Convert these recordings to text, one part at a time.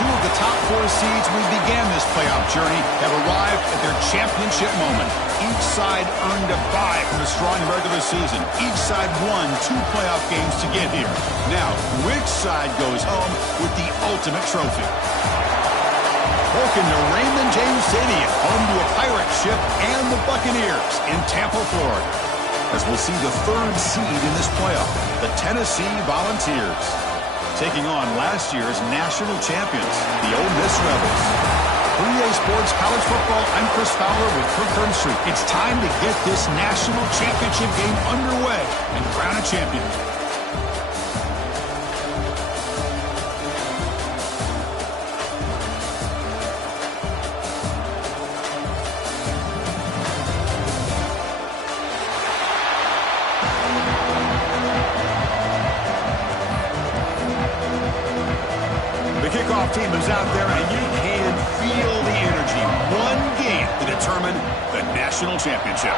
Two of the top 4 seeds who began this playoff journey have arrived at their championship moment. Each side earned a bye from a strong regular season. Each side won 2 playoff games to get here. Now, which side goes home with the ultimate trophy? Welcome to Raymond James Stadium, home to a pirate ship and the Buccaneers in Tampa, Florida, as we'll see the 3rd seed in this playoff, the Tennessee Volunteers, taking on last year's national champions, the Ole Miss Rebels. For EA Sports College Football, I'm Chris Fowler with Kirk Herbstreit. It's time to get this national championship game underway and crown a champion. Kickoff team is out there, and you can feel the energy. One game to determine the national championship.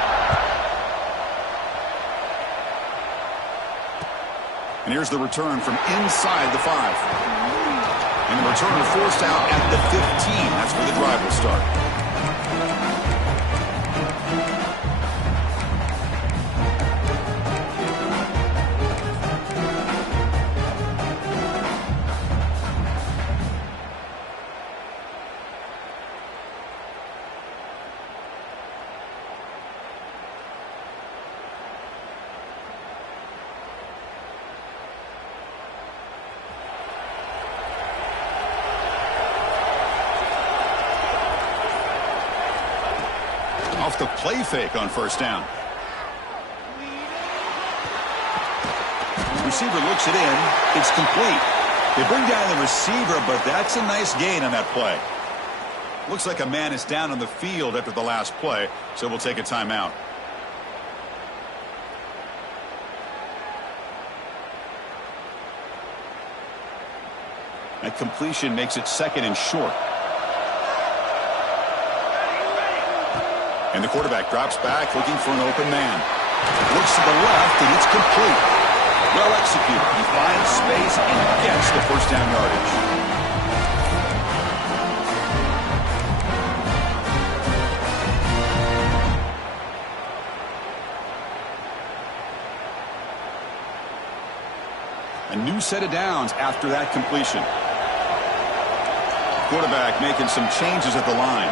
And here's the return from inside the 5. And the return forced out at the 15. That's where the drive will start. Off the play fake on first down. Receiver looks it in. It's complete. They bring down the receiver, but that's a nice gain on that play. Looks like a man is down on the field after the last play, so we'll take a timeout. That completion makes it 2nd and short. And the quarterback drops back looking for an open man. Looks to the left, and it's complete. Well executed. He finds space and gets the first down yardage. A new set of downs after that completion. Quarterback making some changes at the line.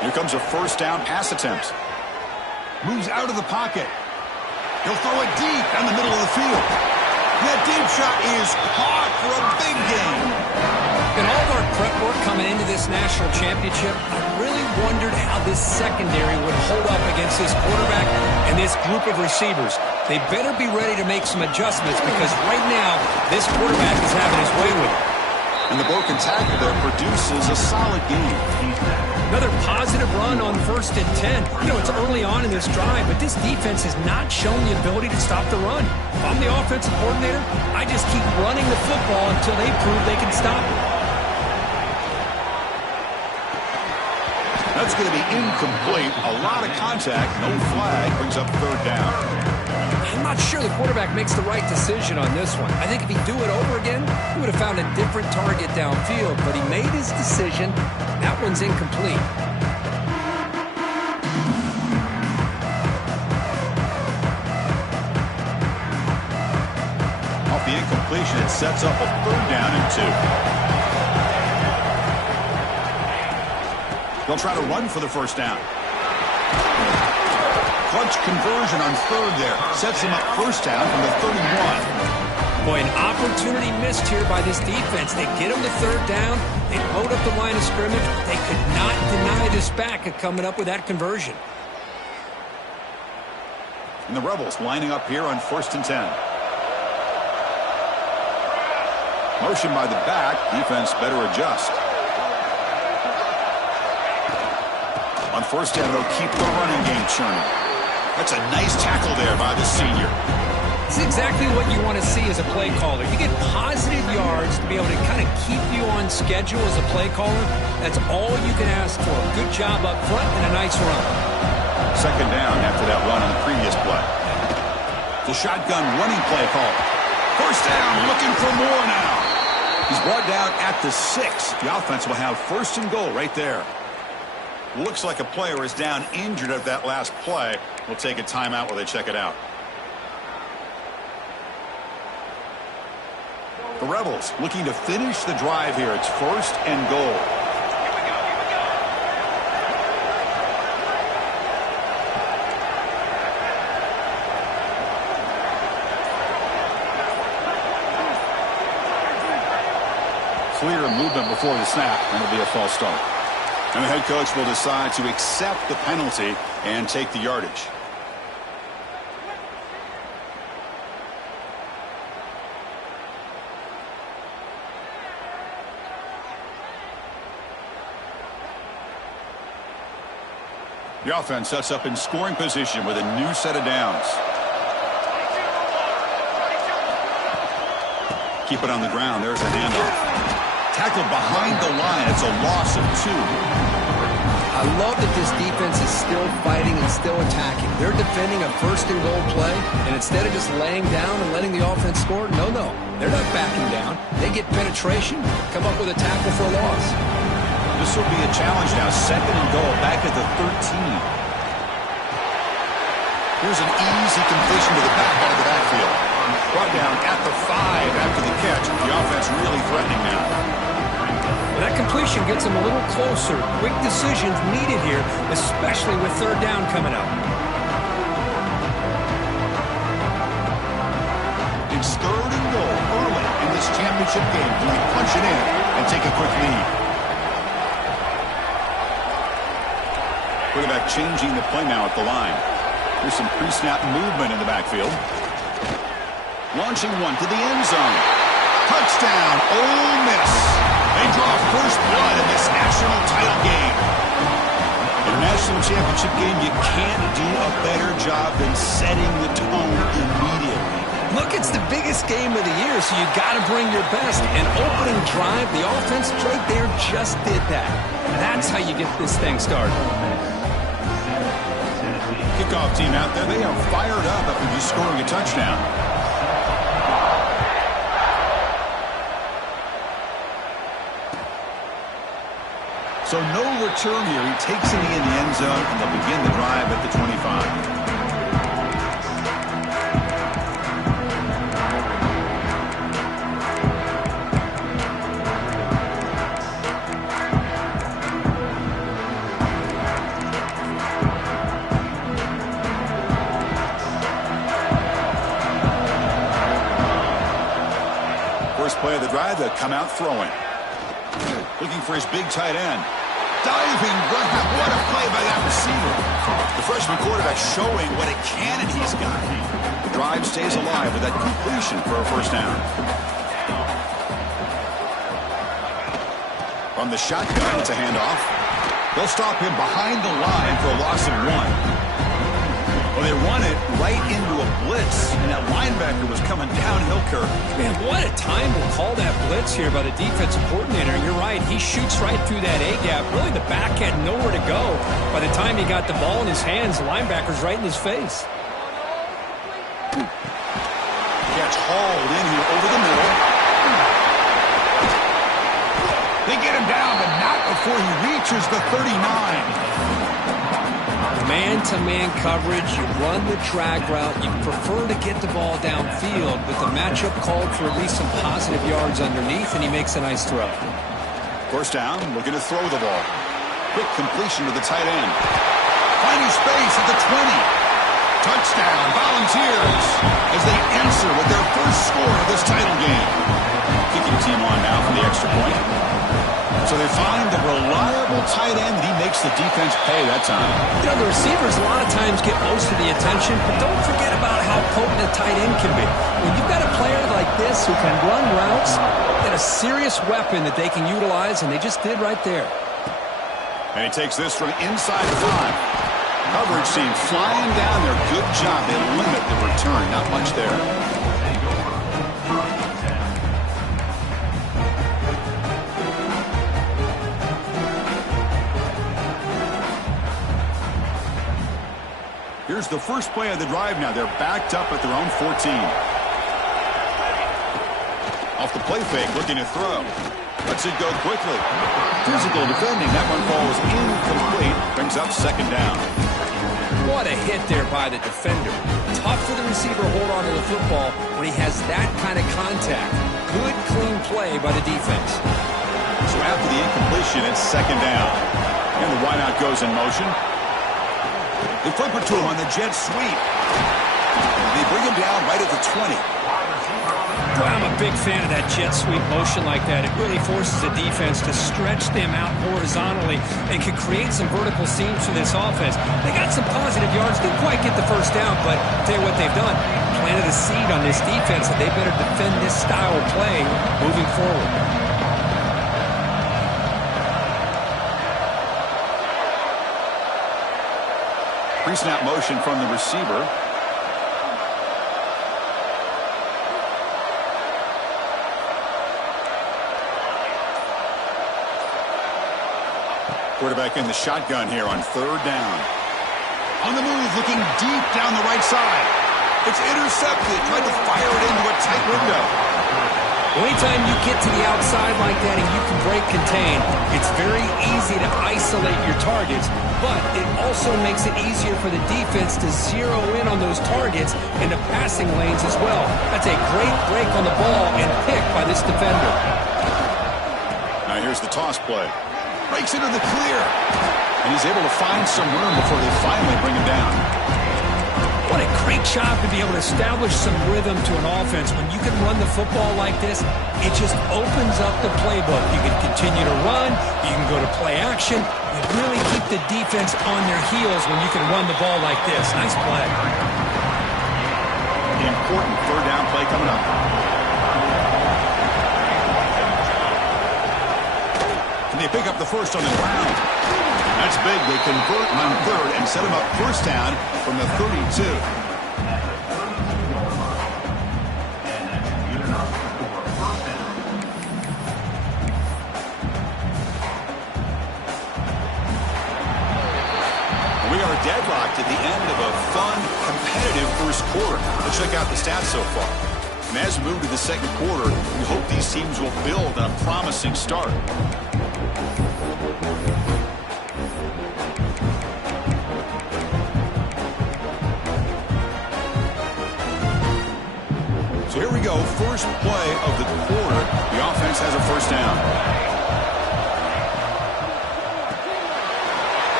Here comes a first down pass attempt. Moves out of the pocket. He'll throw it deep down the middle of the field. That deep shot is caught for a big gain. In all of our prep work coming into this national championship, I really wondered how this secondary would hold up against this quarterback and this group of receivers. They better be ready to make some adjustments because right now, this quarterback is having his way with it. And the broken tackle there produces a solid gain. Another positive run on 1st and 10. You know, it's early on in this drive, but this defense has not shown the ability to stop the run. If I'm the offensive coordinator, I just keep running the football until they prove they can stop it. That's going to be incomplete. A lot of contact. No flag. Brings up 3rd down. I'm not sure the quarterback makes the right decision on this one. I think if he'd do it over again, he would have found a different target downfield, but he made his decision. That one's incomplete. Off the incompletion, it sets up a 3rd down and 2. They'll try to run for the first down. Clutch conversion on 3rd there. Sets him up first down from the 31. Boy, an opportunity missed here by this defense. They get him to 3rd down. They load up the line of scrimmage. They could not deny this back of coming up with that conversion. And the Rebels lining up here on 1st and 10. Motion by the back. Defense better adjust. On 1st down, they'll keep the running game churning. That's a nice tackle there by the senior. It's exactly what you want to see as a play caller. You get positive yards to be able to kind of keep you on schedule as a play caller. That's all you can ask for. Good job up front and a nice run. 2nd down after that run on the previous play. The shotgun running play call. First down, looking for more now. He's brought down at the 6. The offense will have first and goal right there. Looks like a player is down injured at that last play. We'll take a timeout while they check it out. The Rebels looking to finish the drive here. It's first and goal. Clear movement before the snap, and it'll be a false start. And the head coach will decide to accept the penalty and take the yardage. The offense sets up in scoring position with a new set of downs. Keep it on the ground. There's a handoff. Tackled behind the line. It's a loss of 2. I love that this defense is still fighting and still attacking. They're defending a first and goal play, and instead of just laying down and letting the offense score, no, they're not backing down. They get penetration, come up with a tackle for a loss. This will be a challenge now. Second and goal back at the 13. Here's an easy completion to the back out of the backfield. Brought down at the 5 after the catch. The offense really threatening now. That completion gets them a little closer. Quick decisions needed here, especially with third down coming up. It's third and goal early in this championship game. Can we punch it in and take a quick lead? Quarterback changing the play now at the line. Here's some pre-snap movement in the backfield. Launching one to the end zone. Touchdown, Ole Miss. They draw first blood in this national title game. In a national championship game, you can't do a better job than setting the tone immediately. Look, it's the biggest game of the year, so you got to bring your best. An opening drive, the offense right there just did that. That's how you get this thing started. Kickoff team out there, they are fired up after just scoring a touchdown. So no return here. He takes it in the end zone, and they'll begin the drive at the 25. First play of the drive, they'll come out throwing. Looking for his big tight end. Diving grab. What a play by that receiver. The freshman quarterback showing what a cannon he's got. The drive stays alive with that completion for a first down. From the shotgun, it's a handoff. They'll stop him behind the line for a loss of 1. Well, they run it right into a blitz, and that linebacker was coming downhill, Kirk. Man, what a time to call that blitz here by the defensive coordinator. And you're right, he shoots right through that A-gap. Really, the back had nowhere to go. By the time he got the ball in his hands, the linebacker's right in his face. Gets hauled in here over the middle. They get him down, but not before he reaches the 39. Man-to-man coverage, you run the drag route, you prefer to get the ball downfield, but the matchup called for at least some positive yards underneath, and he makes a nice throw. First down, looking to throw the ball. Quick completion to the tight end. Finding space at the 20. Touchdown, Volunteers, as they answer with their first score of this title game. Kicking team on now for the extra point. So they find the reliable tight end, and he makes the defense pay that time. You know, the receivers a lot of times get most of the attention, but don't forget about how potent a tight end can be. When you've got a player like this who can run routes, get a serious weapon that they can utilize, and they just did right there. And he takes this from inside the 5. Coverage team flying down there. Good job. They limit the return. Not much there. Here's the first play of the drive now. They're backed up at their own 14. Off the play fake, looking to throw. Lets it go quickly. Physical defending. That one falls incomplete. Brings up second down. What a hit there by the defender. Tough for the receiver to hold on to the football when he has that kind of contact. Good, clean play by the defense. So after the incompletion, it's second down. And the wideout goes in motion. They flip it to him on the jet sweep. They bring him down right at the 20. Boy, I'm a big fan of that jet sweep motion like that. It really forces the defense to stretch them out horizontally and can create some vertical seams for this offense. They got some positive yards. Didn't quite get the first down, but I'll tell you what they've done. Planted a seed on this defense that they better defend this style of play moving forward. Pre-snap motion from the receiver. Quarterback in the shotgun here on third down. On the move, looking deep down the right side. It's intercepted. Tried to fire it into a tight window. Anytime you get to the outside like that and you can break contain, it's very easy to isolate your targets, but it also makes it easier for the defense to zero in on those targets in the passing lanes as well. That's a great break on the ball and pick by this defender. Now here's the toss play. Breaks into the clear. And he's able to find some room before they finally bring him down. What a great job to be able to establish some rhythm to an offense. When you can run the football like this, it just opens up the playbook. You can continue to run. You can go to play action. You really keep the defense on their heels when you can run the ball like this. Nice play. The important third down play coming up. They pick up the first on the ground. That's big. They convert on third and set him up first down from the 32. We are deadlocked at the end of a fun, competitive first quarter. Let's check out the stats so far. And as we move to the second quarter, we hope these teams will build on a promising start. So here we go, first play of the quarter. The offense has a first down.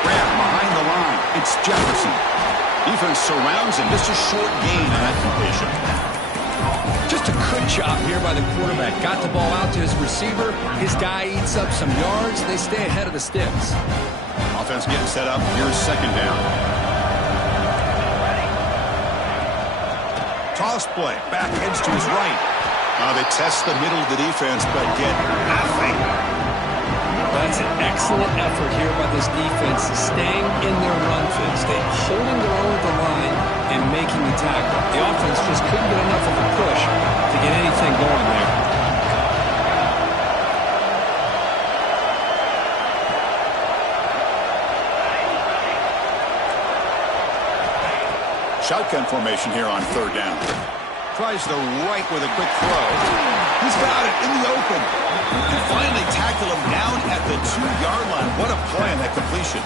Grab behind the line. It's Jefferson. Defense surrounds him. Just a short gain on that completion. Just a good job here by the quarterback. Got the ball out to his receiver. His guy eats up some yards. They stay ahead of the sticks. Offense getting set up. Here's second down. Toss play. Back heads to his right. They test the middle of the defense, but get nothing. That's an excellent effort here by this defense, staying in their run phase. They're holding their own at the line and making the tackle. The offense just couldn't get enough of a push to get anything going there. Shotgun formation here on third down. Tries the right with a quick throw. He's got it in the open. And finally tackle him down at the 2-yard line. What a play on that completion.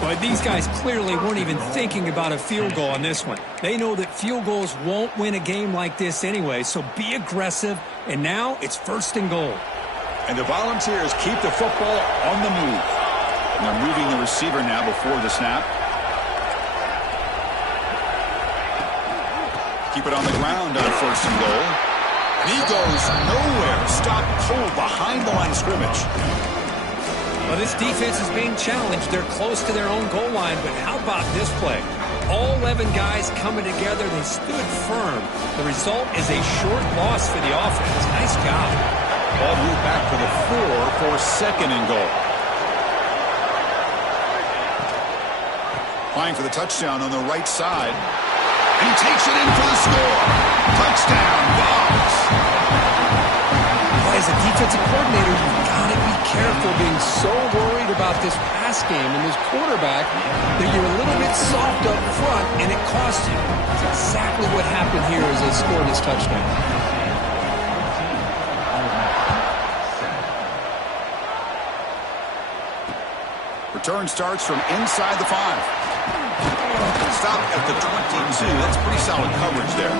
But these guys clearly weren't even thinking about a field goal on this one. They know that field goals won't win a game like this anyway, so be aggressive. And now it's first and goal. And the Volunteers keep the football on the move. And they're moving the receiver now before the snap. Keep it on the ground on first and goal. And he goes nowhere. Stop cold behind the line of scrimmage. Well, this defense is being challenged. They're close to their own goal line, but how about this play? All 11 guys coming together. They stood firm. The result is a short loss for the offense. Nice job. Ball moved back to the 4 for second and goal. Applying for the touchdown on the right side. And he takes it in for the score. Touchdown, Vols. As a defensive coordinator, you've got to be careful being so worried about this pass game and this quarterback that you're a little bit soft up front and it costs you. That's exactly what happened here as they scored this touchdown. Return starts from inside the 5. Stop at the 22. That's pretty solid coverage there.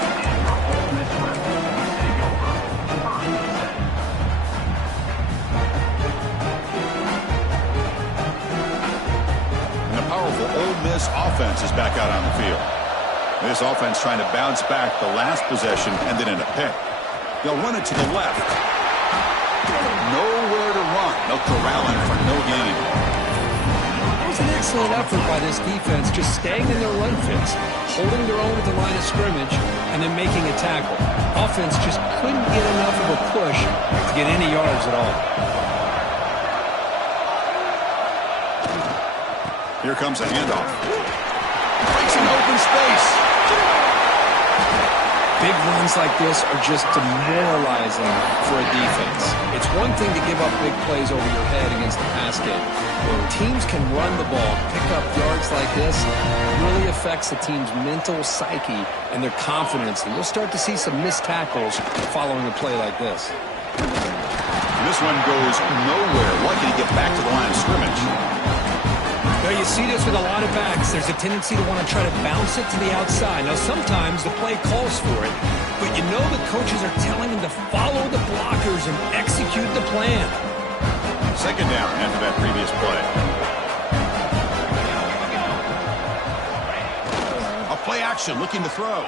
And the powerful Ole Miss offense is back out on the field. This offense trying to bounce back the last possession and then in a pick. They'll run it to the left. Nowhere to run. They'll corral him for no gain. It was an excellent effort by this defense, just staying in their run fits, holding their own at the line of scrimmage, and then making a tackle. Offense just couldn't get enough of a push to get any yards at all. Here comes a handoff. Breaks an open space. Big runs like this are just demoralizing for a defense. It's one thing to give up big plays over your head against the pass game. When teams can run the ball, pick up yards like this, it really affects the team's mental psyche and their confidence. And you'll start to see some missed tackles following a play like this. This one goes nowhere. Lucky to get back to the line of scrimmage. Now you see this with a lot of backs. There's a tendency to want to try to bounce it to the outside. Now sometimes the play calls for it, but you know the coaches are telling them to follow the blockers and execute the plan. Second down after that previous play. A play action looking to throw.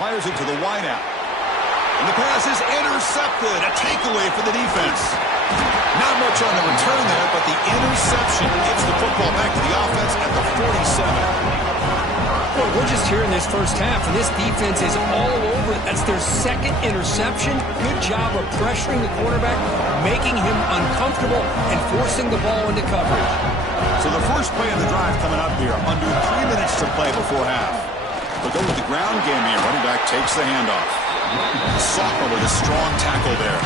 Fires it to the wideout. And the pass is intercepted. A takeaway for the defense. Not much on the return there, but the interception gets the football back to the offense at the 47. Well, we're just here in this first half, and this defense is all over it. That's their second interception. Good job of pressuring the quarterback, making him uncomfortable, and forcing the ball into coverage. So the first play of the drive coming up here, under 3 minutes to play before half. They'll go with the ground game here. Running back takes the handoff. Sophomore with a strong tackle there.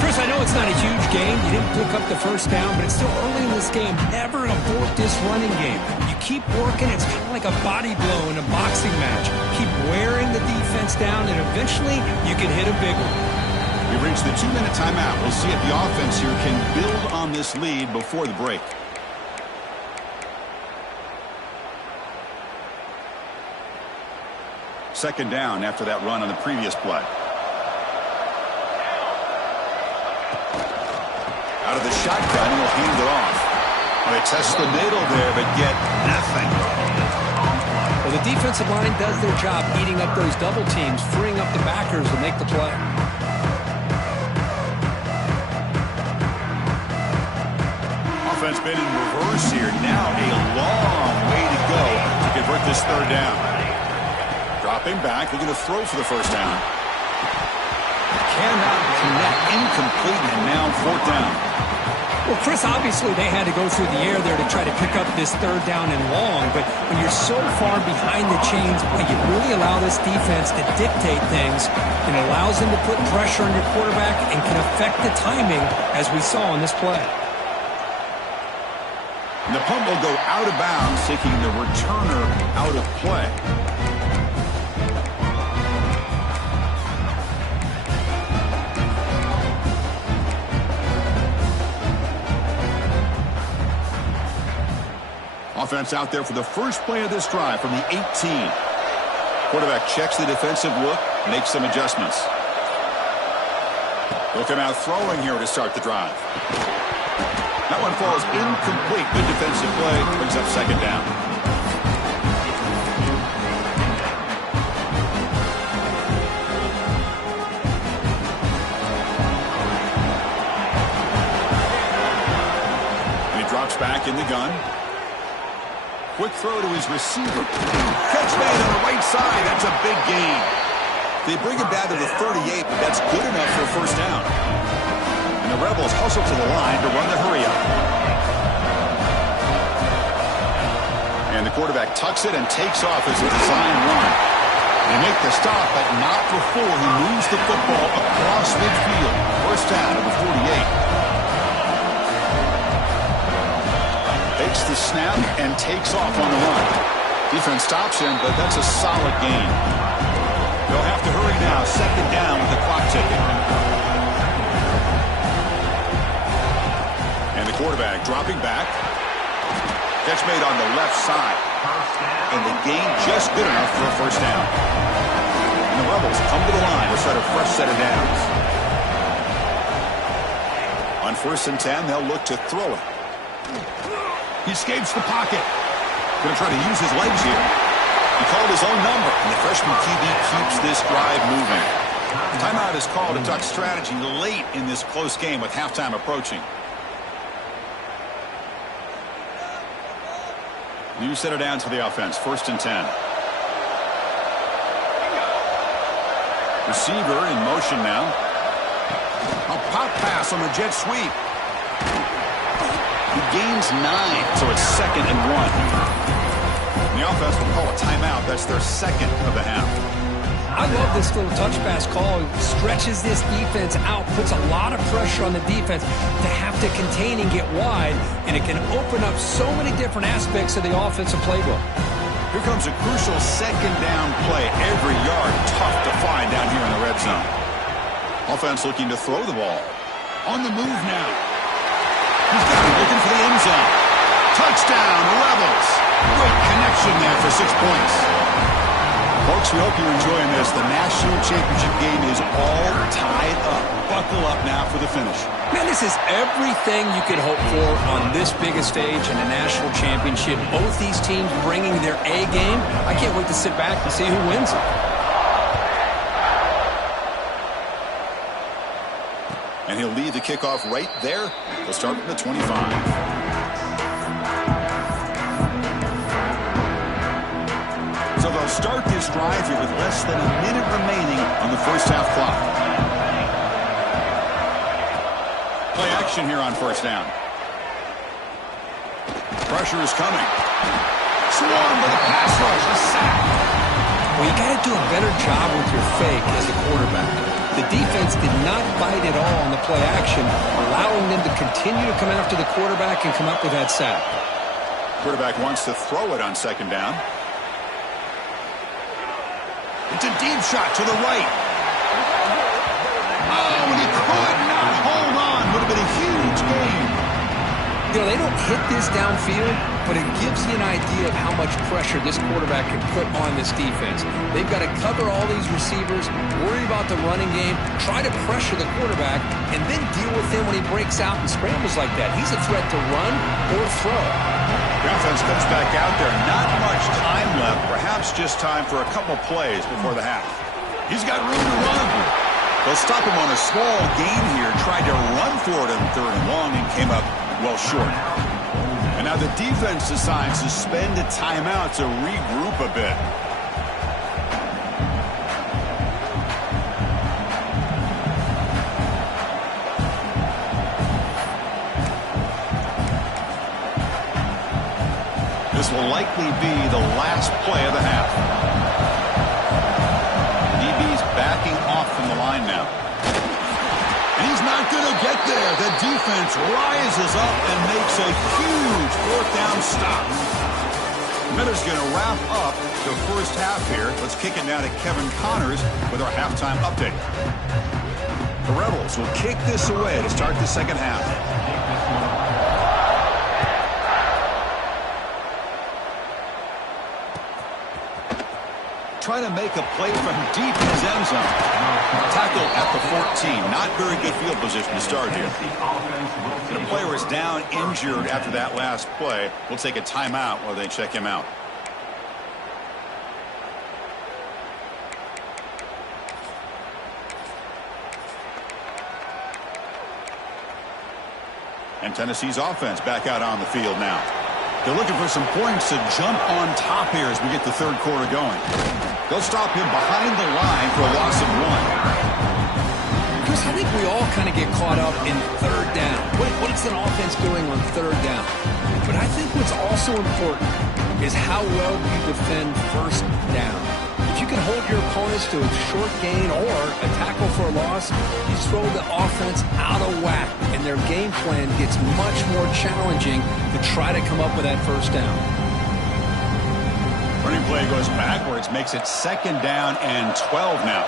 Chris, I know it's not a huge game. You didn't pick up the first down, but it's still early in this game. Never abort this running game. You keep working. It's kind of like a body blow in a boxing match. Keep wearing the defense down, and eventually you can hit a big one. We reach the 2-minute timeout. We'll see if the offense here can build on this lead before the break. Second down after that run on the previous play. Out of the shotgun, and he'll hand it off. Well, they test the middle there, but get nothing. Well, the defensive line does their job eating up those double teams, freeing up the backers to make the play. Offense been in reverse here. Now a long way to go to convert this third down. Dropping back, they're going to throw for the first down. Cannot connect, incomplete, and now fourth down. Well, Chris, obviously they had to go through the air there to try to pick up this third down and long, but when you're so far behind the chains, you really allow this defense to dictate things, and it allows them to put pressure on your quarterback and can affect the timing, as we saw in this play. And the punt will go out of bounds, taking the returner out of play. Offense out there for the first play of this drive from the 18. Quarterback checks the defensive look, makes some adjustments. They'll come out throwing here to start the drive. That one falls incomplete. Good defensive play, brings up second down. And he drops back in the gun. Quick throw to his receiver. Catch made on the right side. That's a big gain. They bring him down to the 38, but that's good enough for a first down. And the Rebels hustle to the line to run the hurry up. And the quarterback tucks it and takes off as a design run. They make the stop, but not before he moves the football across midfield. First down at the 48. Takes the snap and takes off on the run. Defense stops him, but that's a solid gain. They'll have to hurry now. Second down with the clock ticking. And the quarterback dropping back. Catch made on the left side. And the gain just good enough for a first down. And the Rebels come to the line to start a fresh set of downs. On 1st and 10, they'll look to throw it. He escapes the pocket. Going to try to use his legs here. He called his own number, and the freshman QB keeps this drive moving. Timeout is called to talk strategy late in this close game with halftime approaching. New set of downs for the offense. 1st and 10. Receiver in motion now. A pop pass on the jet sweep. He gains 9, so it's 2nd and 1. The offense will call a timeout. That's their 2nd of the half. I love this little touch pass call. It stretches this defense out, puts a lot of pressure on the defense to have to contain and get wide, and it can open up so many different aspects of the offensive playbook. Here comes a crucial 2nd down play. Every yard tough to find down here in the red zone. Offense looking to throw the ball. On the move now. He's got it, looking for the end zone. Touchdown, Rebels. Great connection there for 6 points. Folks, we hope you're enjoying this. The national championship game is all tied up. Buckle up now for the finish. Man, this is everything you could hope for on this biggest stage in a national championship. Both these teams bringing their A game. I can't wait to sit back and see who wins it. And he'll lead the kickoff right there. They'll start from the 25. So they'll start this drive here with less than a minute remaining on the first half clock. Play action here on 1st down. Pressure is coming. Swarmed by the pass rush. A sack. Well, you got to do a better job with your fake as a quarterback. The defense did not bite at all on the play action, allowing them to continue to come after the quarterback and come up with that sack. Quarterback wants to throw it on 2nd down. It's a deep shot to the right. Oh, and he could not hold on. Would have been a huge gain. You know, they don't hit this downfield, but it gives you an idea of how much pressure this quarterback can put on this defense. They've got to cover all these receivers, worry about the running game, try to pressure the quarterback, and then deal with him when he breaks out and scrambles like that. He's a threat to run or throw. The offense comes back out there. Not much time left. Perhaps just time for a couple plays before the half. He's got room to run. They'll stop him on a small gain here. Tried to run for it in 3rd and long and came up well short. And now the defense decides to spend a timeout to regroup a bit. This will likely be the last play of the half. DB's backing off from the line now. And he's not going to get there. The defense rises up and makes a huge 4th down stop. Miller's going to wrap up the first half here. Let's kick it now to Kevin Connors with our halftime update. The Rebels will kick this away to start the 2nd half. Trying to make a play from deep in his end zone. Tackle at the 14. Not very good field position to start here. And a player is down injured after that last play. We'll take a timeout while they check him out. And Tennessee's offense back out on the field now. They're looking for some points to jump on top here as we get the 3rd quarter going. They'll stop him behind the line for a loss of 1. Chris, I think we all kind of get caught up in 3rd down. What is an offense doing on 3rd down? But I think what's also important is how well you defend 1st down. If you can hold your opponents to a short gain or a tackle for a loss, you throw the offense out of whack, and their game plan gets much more challenging to try to come up with that 1st down. Running play goes backwards, makes it 2nd down and 12 now.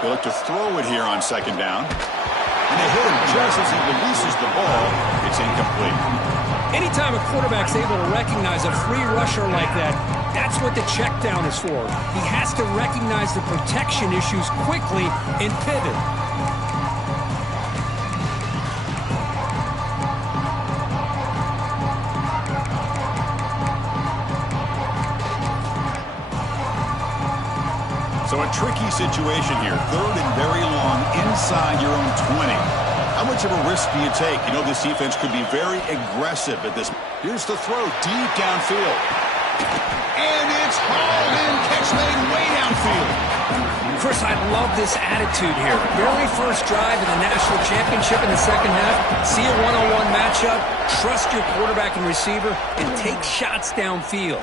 They look to throw it here on 2nd down. And they hit him just as he releases the ball. It's incomplete. Anytime a quarterback's able to recognize a free rusher like that, that's what the check down is for. He has to recognize the protection issues quickly and pivot. So a tricky situation here. 3rd and very long inside your own 20. How much of a risk do you take? You know this defense could be very aggressive at this. Here's the throw deep downfield. And it's hauled in. Catch made way downfield. Chris, I love this attitude here. Very first drive in the national championship in the second half. See a one-on-one matchup. Trust your quarterback and receiver and take shots downfield.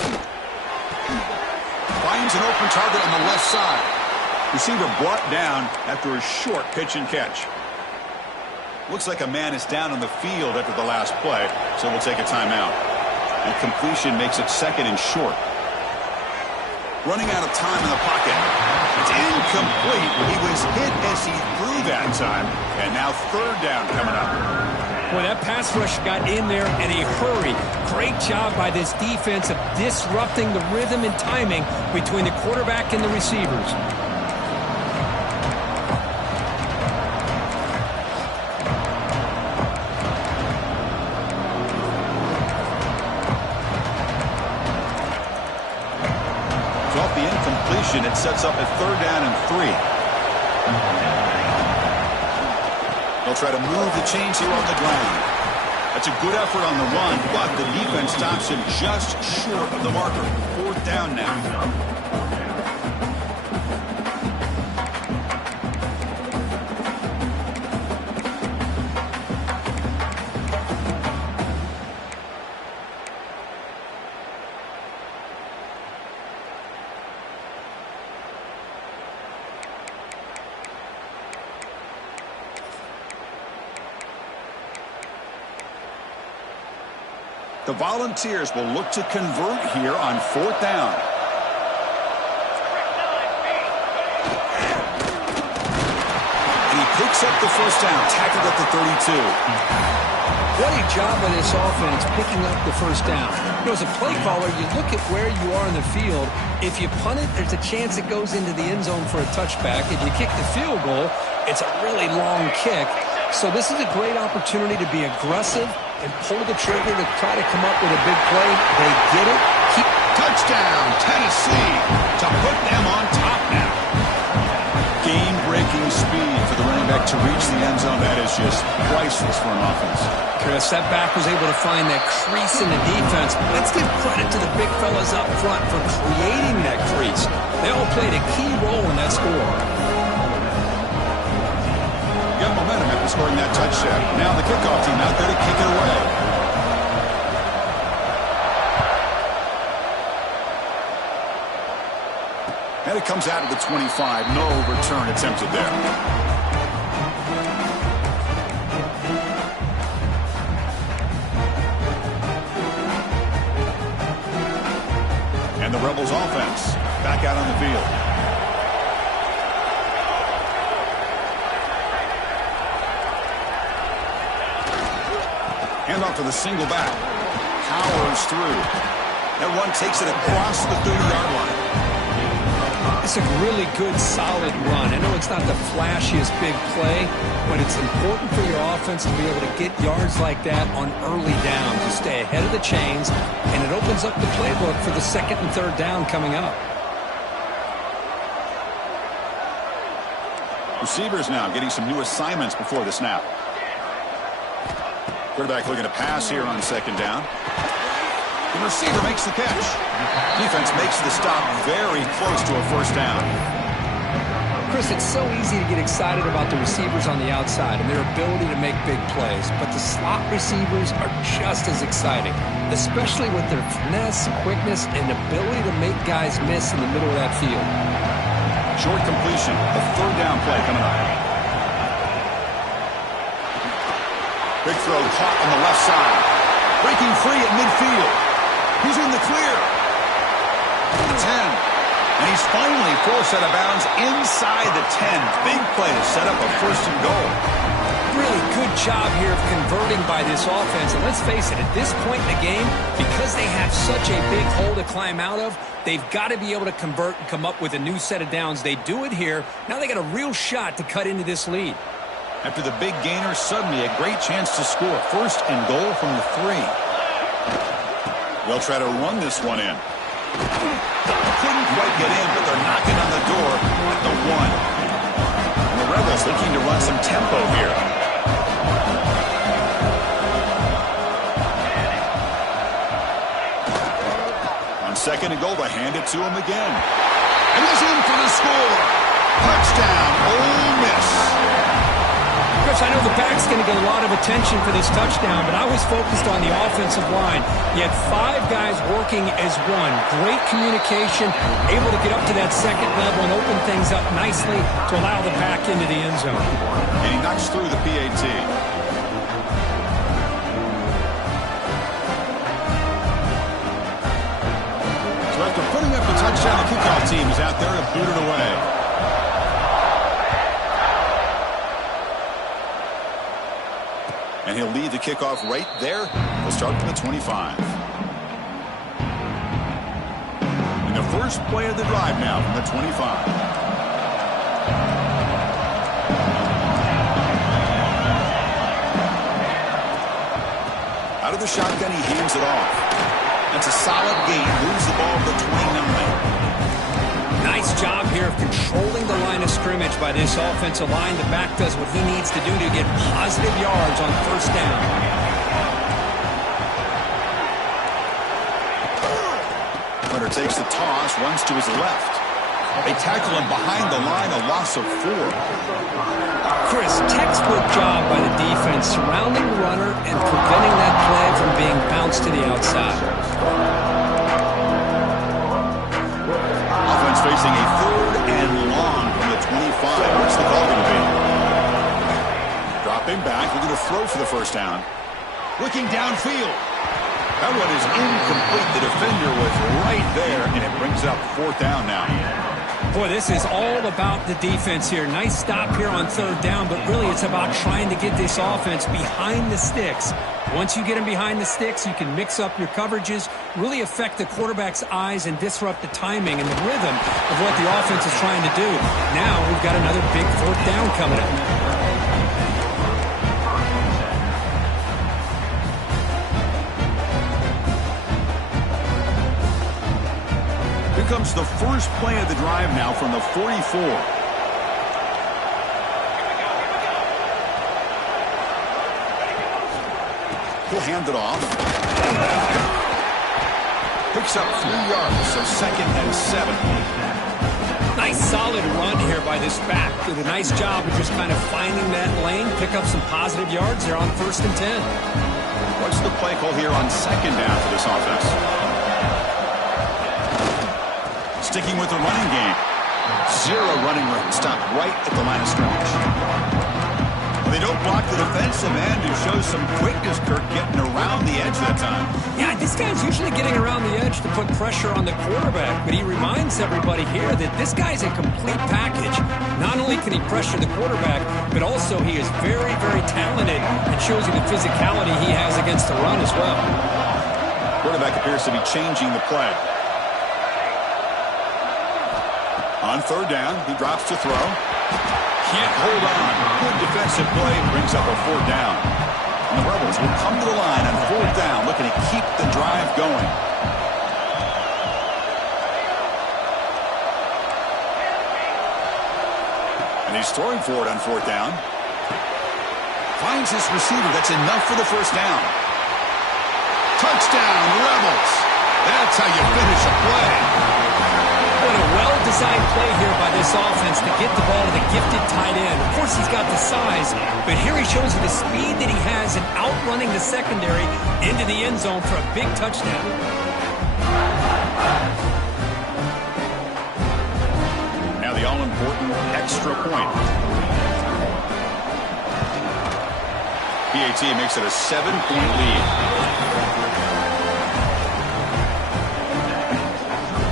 Finds an open target on the left side. Receiver brought down after a short pitch and catch. Looks like a man is down on the field after the last play, so we'll take a timeout. And completion makes it 2nd and short. Running out of time in the pocket. It's incomplete. He was hit as he threw that time. And now 3rd down coming up. Well, that pass rush got in there in a hurry. Great job by this defense of disrupting the rhythm and timing between the quarterback and the receivers. So off the incompletion, it sets up a 3rd down and 3. They'll try to move the chains here on the ground. That's a good effort on the run, but the defense stops him just short of the marker. 4th down now. The Volunteers will look to convert here on 4th down. And he picks up the first down, tackled at the 32. What a job by this offense picking up the first down. You know, as a play caller, you look at where you are in the field. If you punt it, there's a chance it goes into the end zone for a touchback. If you kick the field goal, it's a really long kick. So this is a great opportunity to be aggressive and pull the trigger to try to come up with a big play. They get it. Touchdown, Tennessee, to put them on top now. Game-breaking speed for the running back to reach the end zone. That is just priceless for an offense. Chris, that back was able to find that crease in the defense. Let's give credit to the big fellas up front for creating that crease. They all played a key role in that score. Got momentum after scoring that touchdown. Now the kickoff team out there to kick it away. And it comes out of the 25. No return attempted there. And the Rebels offense back out on the field. Hand off to the single back. Powers through. That one takes it across the 30-yard line. It's a really good, solid run. I know it's not the flashiest big play, but it's important for your offense to be able to get yards like that on early down to stay ahead of the chains, and it opens up the playbook for the 2nd and 3rd down coming up. Receivers now getting some new assignments before the snap. Quarterback looking to pass here on 2nd down. The receiver makes the catch. Defense makes the stop very close to a 1st down. Chris, it's so easy to get excited about the receivers on the outside and their ability to make big plays, but the slot receivers are just as exciting, especially with their finesse, quickness, and ability to make guys miss in the middle of that field. Short completion, the 3rd down play coming up. Big throw caught on the left side. Breaking free at midfield. He's in the clear. The 10. And he's finally forced out of bounds inside the 10. Big play to set up a 1st and goal. really good job here of converting by this offense. And let's face it, at this point in the game, because they have such a big hole to climb out of, they've got to be able to convert and come up with a new set of downs. They do it here. Now they got a real shot to cut into this lead. After the big gainer, suddenly a great chance to score. First and goal from the 3. They'll try to run this one in. Couldn't quite get in, but they're knocking on the door at the 1. And the Rebels looking to run some tempo here. On second and goal, they hand it to him again. And he's in for the score. Touchdown, Ole Miss. Chris, I know the back's going to get a lot of attention for this touchdown, but I was focused on the offensive line. You had 5 guys working as one. Great communication, able to get up to that second level and open things up nicely to allow the back into the end zone. And he knocks through the PAT. So after putting up the touchdown, the kickoff team is out there to boot it away. And he'll lead the kickoff right there. We'll start from the 25. And the first play of the drive now from the 25. Out of the shotgun, he hands it off. That's a solid gain. Moves the ball to the 29. Nice job here of controlling the line of scrimmage by this offensive line. The back does what he needs to do to get positive yards on first down. Hunter takes the toss, runs to his left. They tackle him behind the line, a loss of 4. Chris, textbook job by the defense surrounding the runner and preventing that play from being bounced to the outside. Offense facing a 3rd and long from the 25. What's the call going to be? Dropping back, looking to throw for the first down. Looking downfield. That one is incomplete. The defender was right there, and it brings up 4th down now. Boy, this is all about the defense here. Nice stop here on 3rd down, but really it's about trying to get this offense behind the sticks. Once you get them behind the sticks, you can mix up your coverages, really affect the quarterback's eyes and disrupt the timing and the rhythm of what the offense is trying to do. Now we've got another big 4th down coming up. Here comes the first play of the drive now from the 44. He'll hand it off. Picks up 3 yards, so 2nd and 7. Nice solid run here by this back. Did a nice job of just kind of finding that lane, pick up some positive yards there on 1st and 10. What's the play call here on 2nd down for this offense? Sticking with the running game. 0 running room. Stop right at the line of scrimmage. They don't block the defensive end, who shows some quickness, Kirk, getting around the edge that time. Yeah, this guy's usually getting around the edge to put pressure on the quarterback, but he reminds everybody here that this guy's a complete package. Not only can he pressure the quarterback, but also he is very, very talented and shows you the physicality he has against the run as well. Quarterback appears to be changing the play. On 3rd down, he drops to throw. Can't hold on. Good defensive play. Brings up a 4th down. And the Rebels will come to the line on 4th down, looking to keep the drive going. And he's throwing for it on 4th down. Finds his receiver. That's enough for the first down. Touchdown, Rebels. That's how you finish a play. What a well-designed play here by this offense to get the ball to the gifted tight end. Of course, he's got the size, but here he shows you the speed that he has in outrunning the secondary into the end zone for a big touchdown. Now the all-important extra point. PAT makes it a 7-point lead.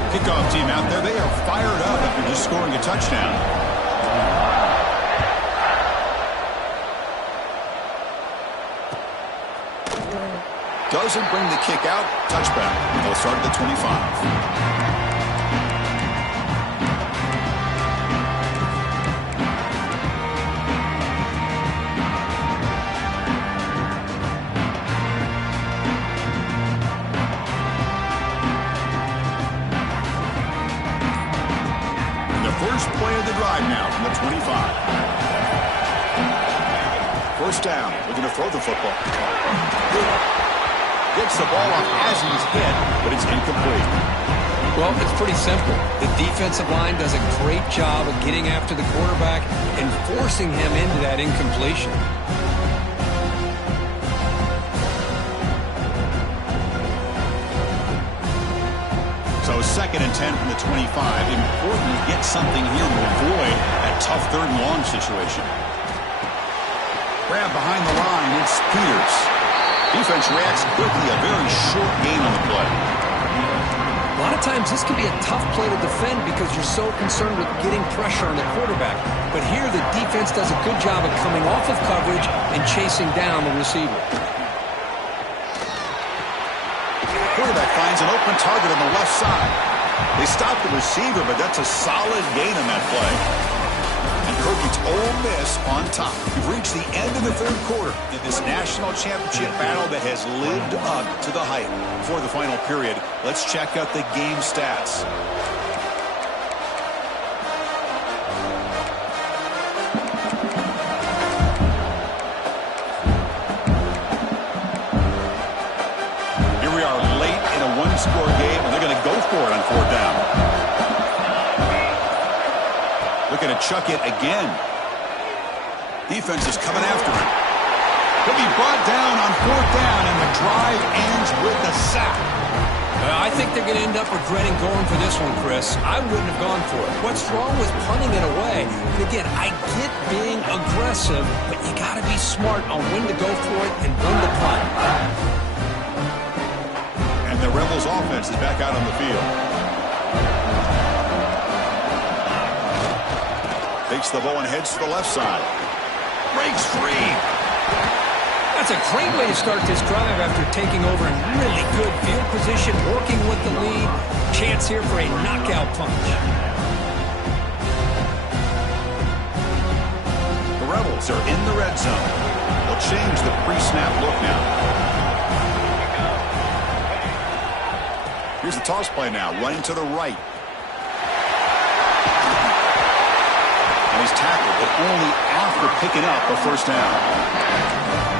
Kickoff team out there, they are fired up after just scoring a touchdown. doesn't bring the kick out. Touchback. They'll start at the 25. First play of the drive now from the 25. First down. Looking to throw the football. Gets the ball off as he's hit, but it's incomplete. Well, it's pretty simple. The defensive line does a great job of getting after the quarterback and forcing him into that incompletion. So 2nd and 10 from the 25. Important to get something here to avoid that tough 3rd and long situation. Grab behind the line. It's Peters. Defense reacts quickly. A very short gain on the play. A lot of times this can be a tough play to defend because you're so concerned with getting pressure on the quarterback. But here the defense does a good job of coming off of coverage and chasing down the receiver. Quarterback finds an open target on the left side. They stop the receiver, but that's a solid gain on that play. And Kirk gets Ole Miss on top. We've reached the end of the 3rd quarter in this national championship battle that has lived up to the hype. Before the final period, let's check out the game stats. Score game, and they're going to go for it on 4th down. Looking to chuck it again. Defense is coming after him. He'll be brought down on 4th down, and the drive ends with a sack. I think they're going to end up regretting going for this one, Chris. I wouldn't have gone for it. What's wrong with punting it away? And again, I get being aggressive, but you got to be smart on when to go for it and when to punt. The Rebels offense is back out on the field. Takes the ball and heads to the left side. Breaks free. That's a great way to start this drive after taking over in really good field position, working with the lead. Chance here for a knockout punch. The Rebels are in the red zone. They'll change the pre-snap look now. Here's the toss play now, running to the right. And he's tackled, but only after picking up a 1st down.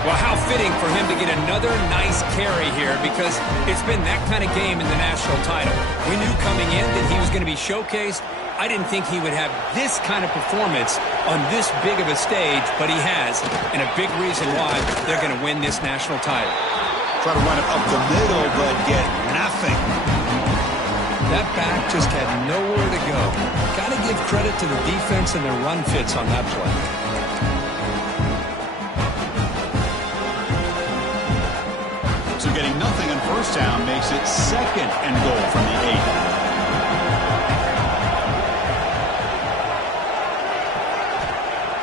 Well, how fitting for him to get another nice carry here because it's been that kind of game in the national title. We knew coming in that he was going to be showcased. I didn't think he would have this kind of performance on this big of a stage, but he has, and a big reason why they're going to win this national title. Try to run it up the middle, but get nothing. That back just had nowhere to go. Got to give credit to the defense and their run fits on that play. So getting nothing on 1st down makes it 2nd and goal from the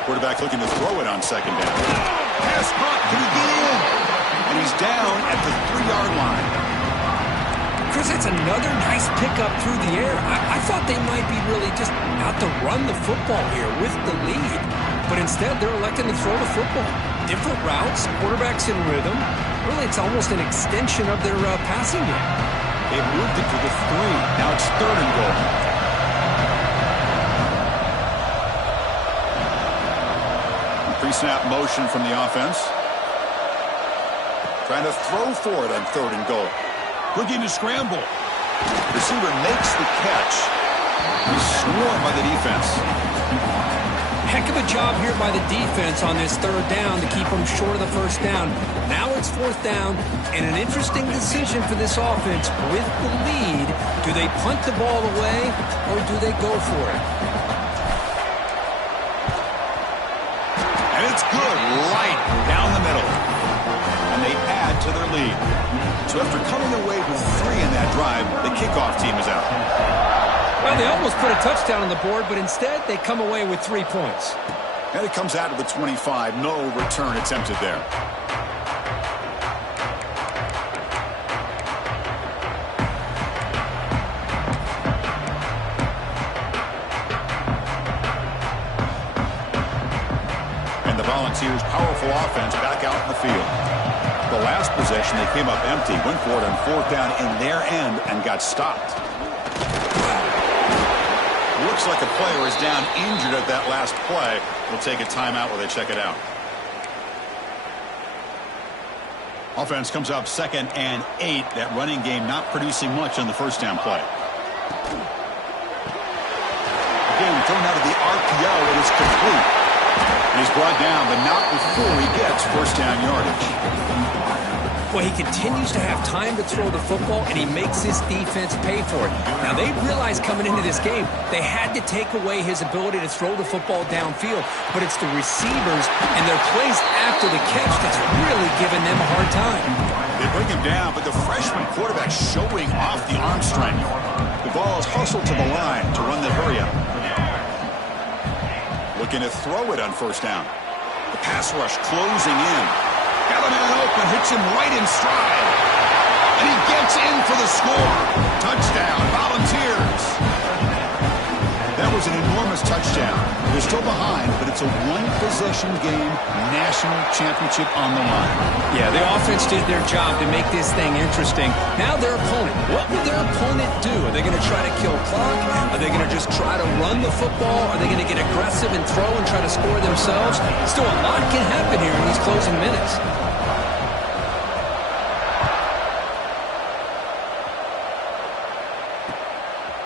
8. Quarterback looking to throw it on 2nd down. Pass caught. Can he get in? And he's down at the 3-yard line. Chris, it's another nice pickup through the air. I thought they might be really just out to run the football here with the lead. But instead, they're electing to throw the football. Different routes, quarterbacks in rhythm. Really, it's almost an extension of their passing game. They've moved it to the 3. Now it's 3rd and goal. Pre-snap motion from the offense. Trying to throw for it on 3rd and goal. Looking to scramble. Receiver makes the catch. He's swarmed by the defense. Heck of a job here by the defense on this 3rd down to keep them short of the 1st down. Now it's 4th down, and an interesting decision for this offense with the lead. Do they punt the ball away, or do they go for it? And it's good, right down the middle. And they add to their lead. So after coming away with 3 in that drive, the kickoff team is out. Well, they almost put a touchdown on the board, but instead they come away with 3 points. And it comes out of the 25. No return attempted there. LSU's powerful offense back out in the field. The last possession, they came up empty, went for it on fourth down in their end, and got stopped. Looks like a player is down injured at that last play. We'll take a timeout while they check it out. Offense comes up 2nd and 8. That running game not producing much on the first down play. Again, thrown out of the RPO, it is complete. And he's brought down, but not before he gets first down yardage. Well, he continues to have time to throw the football, and he makes his defense pay for it. Now, they realized coming into this game, they had to take away his ability to throw the football downfield, but it's the receivers and their plays after the catch that's really giving them a hard time. They bring him down, but the freshman quarterback showing off the arm strength. The ball is hustled to the line to run the hurry up. Looking to throw it on first down. The pass rush closing in. Got a man open, hits him right in stride. And he gets in for the score. Touchdown, Volunteers. That was an enormous touchdown. They're still behind, but it's a one-possession game, national championship on the line. Yeah, the offense did their job to make this thing interesting. Now their opponent, what will their opponent do? Are they going to try to kill clock? Are they going to just try to run the football? Are they going to get aggressive and throw and try to score themselves? Still, a lot can happen here in these closing minutes.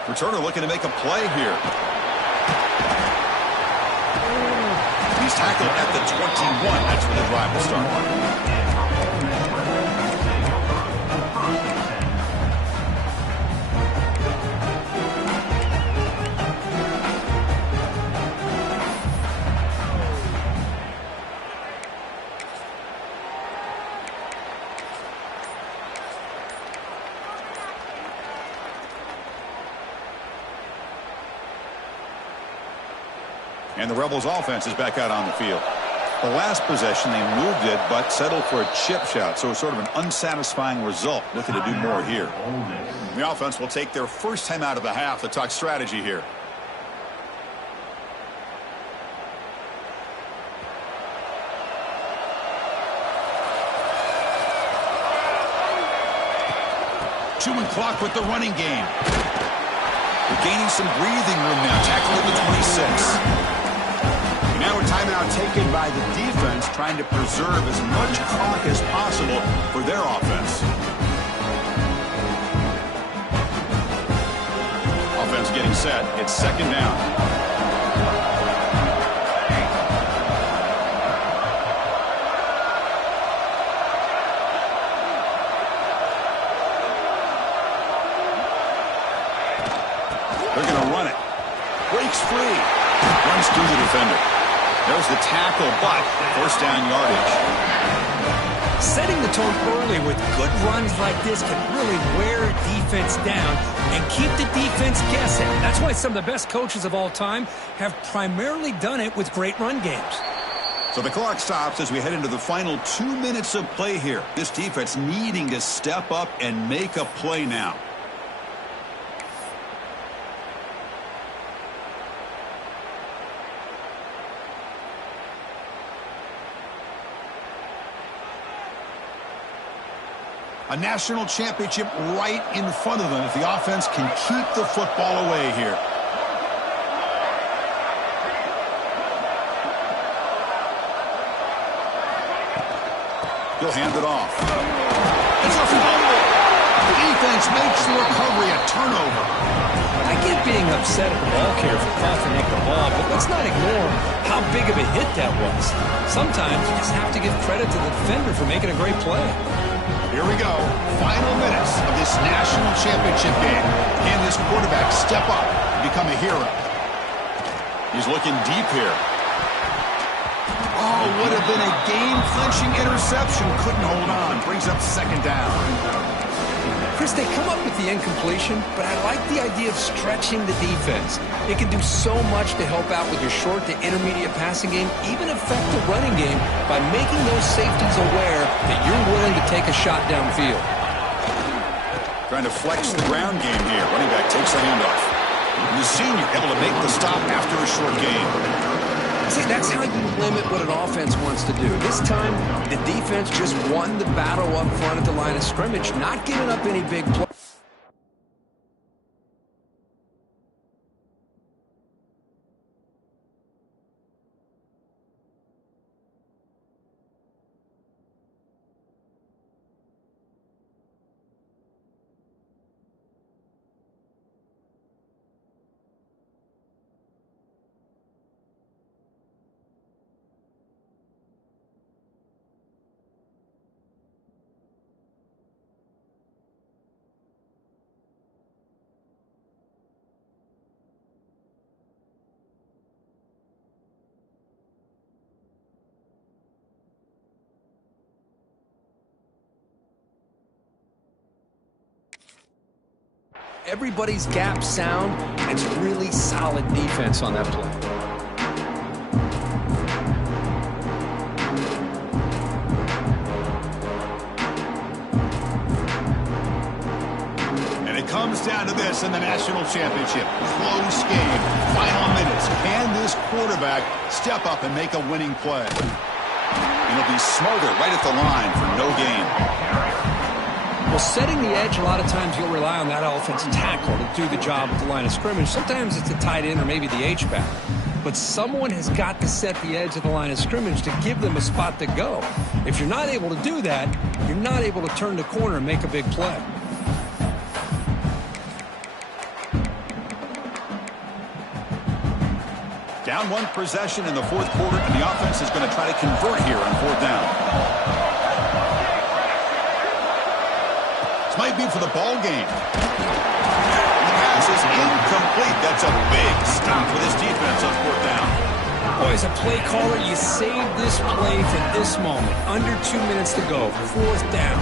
Returner looking to make a play here. He's tackled at the 21. That's where the drive will start. And the Rebels offense is back out on the field. The last possession, they moved it, but settled for a chip shot. So it's sort of an unsatisfying result. Looking to do more here. The offense will take their first time out of the half to talk strategy here. Chewing clock with the running game. They're gaining some breathing room now. Tackle at the 26. Now a timeout taken by the defense, trying to preserve as much clock as possible for their offense. Offense getting set. It's second down. They're going to run it. Breaks free. Runs through the defender. There's the tackle, but first down yardage. Setting the tone early with good runs like this can really wear a defense down and keep the defense guessing. That's why some of the best coaches of all time have primarily done it with great run games. So the clock stops as we head into the final 2 minutes of play here. This defense needing to step up and make a play now. A national championship right in front of them if the offense can keep the football away here. He'll hand it off. It's a fumble. The defense makes the recovery a turnover. I get being upset at the ball carrier for coughing up the ball, but let's not ignore how big of a hit that was. Sometimes you just have to give credit to the defender for making a great play. Here we go. Final minutes of this national championship game. Can this quarterback step up and become a hero? He's looking deep here. Oh, would have been a game-clinching interception. Couldn't hold on. Brings up second down. Chris, they come up with the incompletion, but I like the idea of stretching the defense. It can do so much to help out with your short to intermediate passing game, even affect the running game by making those safeties aware that you're willing to take a shot downfield. Trying to flex the ground game here. Running back takes the handoff. And the senior able to make the stop after a short game. See, that's how you limit what an offense wants to do. This time, the defense just won the battle up front at the line of scrimmage, not giving up any big plays. Everybody's gap sound, and it's really solid defense on that play. And it comes down to this in the national championship. Close game, final minutes. Can this quarterback step up and make a winning play? And he'll be smarter right at the line for no gain. Well, setting the edge, a lot of times you'll rely on that offensive tackle to do the job at the line of scrimmage. Sometimes it's a tight end or maybe the H-back. But someone has got to set the edge of the line of scrimmage to give them a spot to go. If you're not able to do that, you're not able to turn the corner and make a big play. Down one possession in the fourth quarter, and the offense is going to try to convert here on fourth down. Might be for the ball game. The pass is incomplete. That's a big stop for this defense on fourth down. Boy, as a play caller, you saved this play for this moment. Under 2 minutes to go. Fourth down.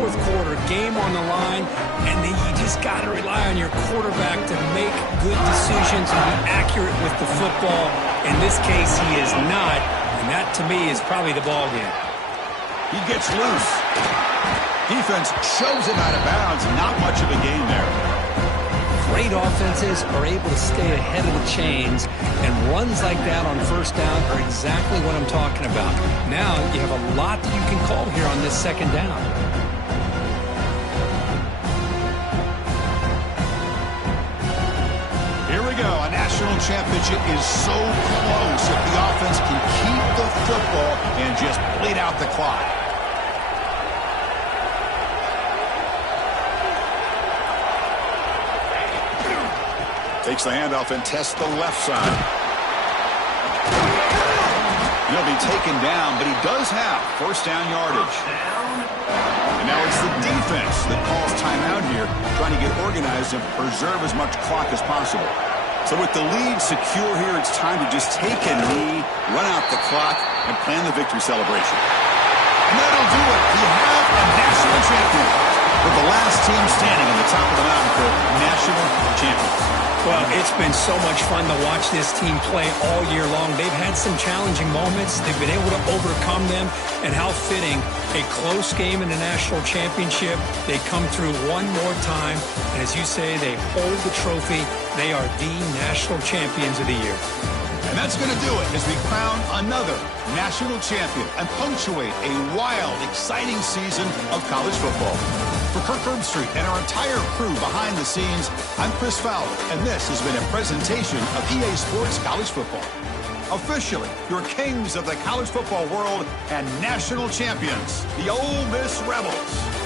Fourth quarter. Game on the line. And then you just got to rely on your quarterback to make good decisions and be accurate with the football. In this case, he is not. And that, to me, is probably the ball game. He gets loose. Defense shows him out of bounds. Not much of a gain there. Great offenses are able to stay ahead of the chains, and runs like that on first down are exactly what I'm talking about. Now you have a lot that you can call here on this second down. Here we go. A national championship is so close if the offense can keep the football and just bleed out the clock. Takes the handoff and tests the left side. He'll be taken down, but he does have first down yardage. And now it's the defense that calls timeout here, trying to get organized and preserve as much clock as possible. So with the lead secure here, it's time to just take a knee, run out the clock, and plan the victory celebration. And that'll do it. We have a national champion, with the last team standing on the top of the mountain for national champions. Well, it's been so much fun to watch this team play all year long. They've had some challenging moments. They've been able to overcome them. And how fitting, a close game in the national championship. They come through one more time. And as you say, they hold the trophy. They are the national champions of the year. And that's going to do it as we crown another national champion and punctuate a wild, exciting season of college football. For Kirk Herbstreit and our entire crew behind the scenes, I'm Chris Fowler, and this has been a presentation of EA Sports College Football. Officially, your kings of the college football world and national champions, the Ole Miss Rebels.